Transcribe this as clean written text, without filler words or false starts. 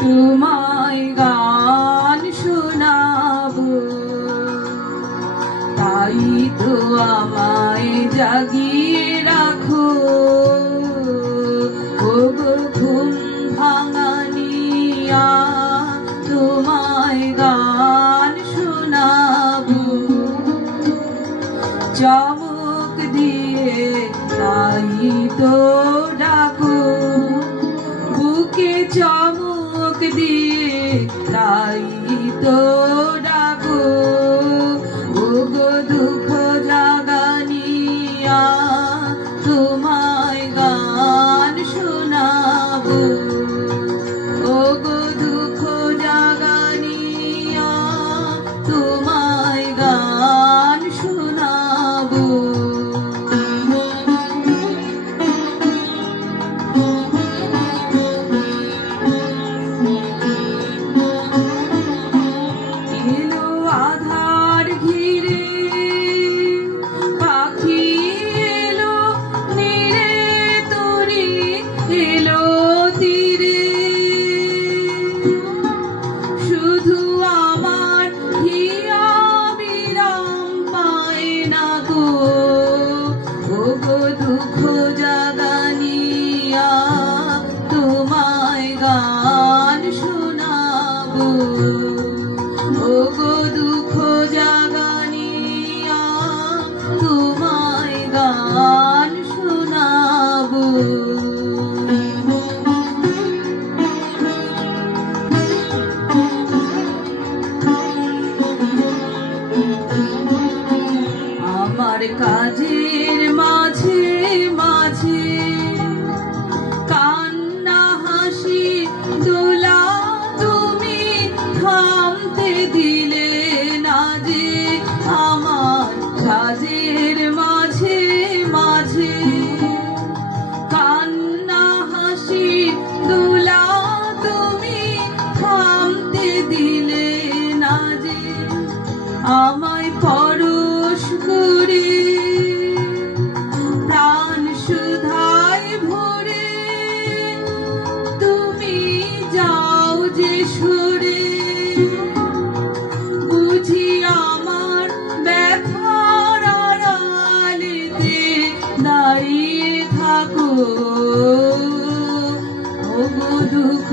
তোমায় গান শোনাবো, তাই তো আমায় জাগিয়ে রাখো। ওগো ঘুম ভাঙানিয়া, তোমায় গান শোনাবো। চমক দিয়ে তাই তো ডাকো, বুকে চমক দিয়ে তাই তো ডাকো। ওগো দুঃখ জাগানিয়া, তোমায় গান শোনাবো। ওগো দুঃখ জাগানিয়া, তোমায় গান শোনাবো। এলো আধার ঘিরে, পাখি এলো নীরে তরি, এলো তীরে। শুধু আমার হিয়া বিরাম পায় না গো। ওগো দুঃখ জাগানিয়া, তোমায় গান শোনাবো। ওগো দুঃখ জাগানিয়া, তোমায় গান শোনাবো। আমার কাজের মাঝে মাঝে কান্না হাসি দোলা, তুমি থামতে দিলে না যে। আমার কাজের মাঝে মাঝে কান্না হাসি দোলা, তুমি থামতে দিলে না যে। আমায় পরশ করে প্রাণ সুধায় ভরে, তুমি যাও যে সরে। বুঝি আমার ব্যথার আড়ালেতে দাঁড়িয়ে থাকো। ওগো দুঃখ